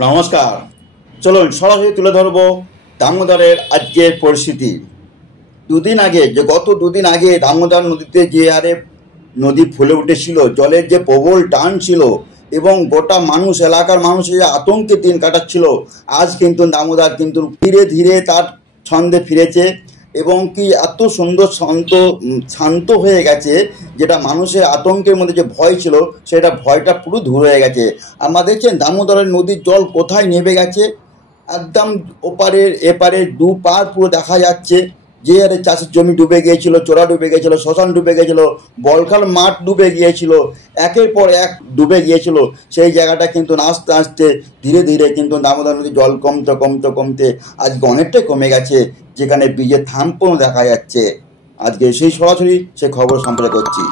নমস্কার। চলুন সরাসরি তুলে ধরব দামোদরের আজকের পরিস্থিতি। গত দুদিন আগে দামোদর নদীতে যে হারে নদী ফুলে উঠেছিল, জলের যে প্রবল টান ছিল এবং গোটা এলাকার মানুষ যে আতঙ্কে দিন কাটাচ্ছিল, আজ কিন্তু দামোদর কিন্তু ধীরে ধীরে তার ছন্দে ফিরেছে এবং কি এত সুন্দর শান্ত হয়ে গেছে, যেটা মানুষের আতঙ্কের মধ্যে যে ভয় ছিল সেটা ভয়টা পুরো দূর হয়ে গেছে। আমরা দেখছেন দামোদরের নদীর জল কোথায় নেমে গেছে, একদম ওপারের এপারে দু পার পুরো দেখা যাচ্ছে। যে হারে চাষের জমি ডুবে গিয়েছিল, চোরা ডুবে গিয়েছিল, শ্মশান ডুবে গিয়েছিল, বলখাল মাঠ ডুবে গিয়েছিল, একের পর এক ডুবে গিয়েছিল, সেই জায়গাটা কিন্তু আস্তে আস্তে ধীরে ধীরে কিন্তু দামোদর নদীর জল কমতে কমতে কমতে আজকে অনেকটাই কমে গেছে, যেখানে ব্রিজের থাম্পও দেখা যাচ্ছে। আজকে সেই সরাসরি সেই খবর সম্পর্কে করছি।